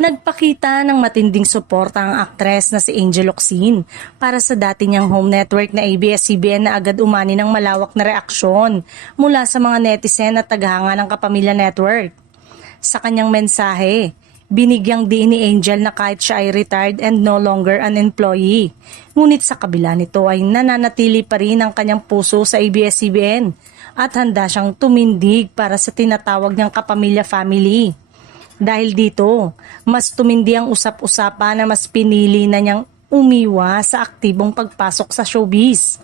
Nagpakita ng matinding suporta ang aktres na si Angel Locsin para sa dati niyang home network na ABS-CBN na agad umani ng malawak na reaksyon mula sa mga netizen at tagahanga ng Kapamilya Network. Sa kanyang mensahe, binigyang diin ni Angel na kahit siya ay retired and no longer an employee, ngunit sa kabila nito ay nananatili pa rin ang kanyang puso sa ABS-CBN at handa siyang tumindig para sa tinatawag niyang Kapamilya Family. Dahil dito, mas tumindi ang usap-usapan na mas pinili na niyang umiwas sa aktibong pagpasok sa showbiz.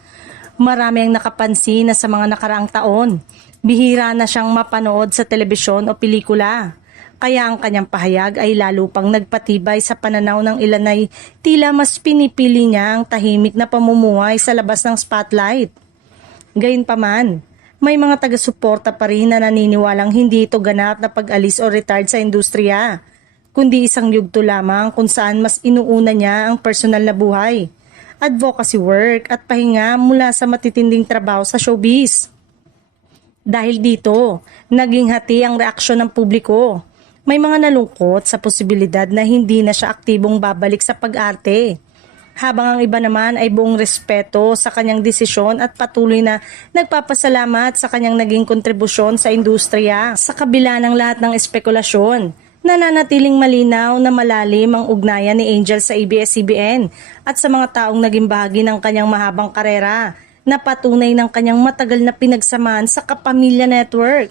Marami ang nakapansin na sa mga nakaraang taon, bihira na siyang mapanood sa telebisyon o pelikula. Kaya ang kanyang pahayag ay lalo pang nagpatibay sa pananaw ng ilan ay tila mas pinipili niya ang tahimik na pamumuhay sa labas ng spotlight. Gayunpaman, may mga taga-suporta pa rin na naniniwalang hindi ito ganap na pag-alis o retired sa industriya, kundi isang yugto lamang kung saan mas inuuna niya ang personal na buhay, advocacy work at pahinga mula sa matitinding trabaho sa showbiz. Dahil dito, naging hati ang reaksyon ng publiko. May mga nalungkot sa posibilidad na hindi na siya aktibong babalik sa pag-arte, habang ang iba naman ay buong respeto sa kanyang desisyon at patuloy na nagpapasalamat sa kanyang naging kontribusyon sa industriya. Sa kabila ng lahat ng espekulasyon, nananatiling malinaw na malalim ang ugnayan ni Angel sa ABS-CBN at sa mga taong naging bahagi ng kanyang mahabang karera na patunay ng kanyang matagal na pinagsamahan sa Kapamilya Network.